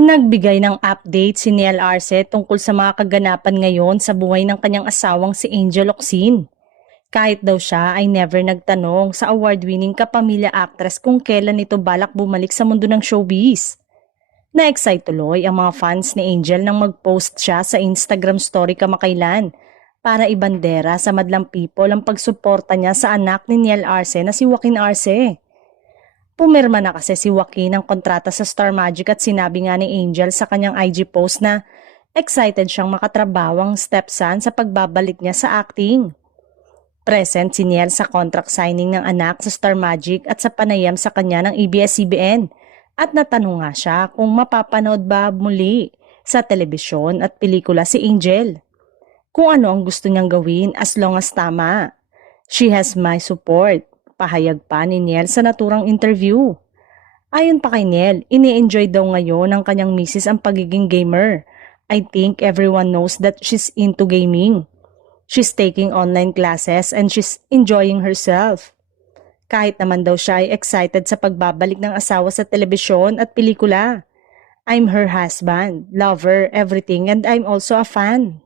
Nagbigay ng update si Neil Arce tungkol sa mga kaganapan ngayon sa buhay ng kanyang asawang si Angel Locsin. Kahit daw siya ay never nagtanong sa award-winning kapamilya actress kung kailan ito balak bumalik sa mundo ng showbiz. Na-excite tuloy ang mga fans ni Angel nang mag-post siya sa Instagram story kamakailan para ibandera sa madlang people ang pagsuporta niya sa anak ni Neil Arce na si Joaquin Arce. Pumirma na kasi si Joaquin ng kontrata sa Star Magic at sinabi nga ni Angel sa kanyang IG post na excited siyang makatrabaho ang stepson sa pagbabalik niya sa acting. Present si Niel sa contract signing ng anak sa Star Magic at sa panayam sa kanya ng ABS-CBN at natanong nga siya kung mapapanood ba muli sa telebisyon at pelikula si Angel. Kung ano ang gusto niyang gawin as long as tama. She has my support. Pahayag pa ni Niel sa naturang interview. Ayon pa kay Niel, ini-enjoy daw ngayon ng kanyang misis ang pagiging gamer. I think everyone knows that she's into gaming. She's taking online classes and she's enjoying herself. Kahit naman daw siya ay excited sa pagbabalik ng asawa sa telebisyon at pelikula. I'm her husband, lover, everything, and I'm also a fan.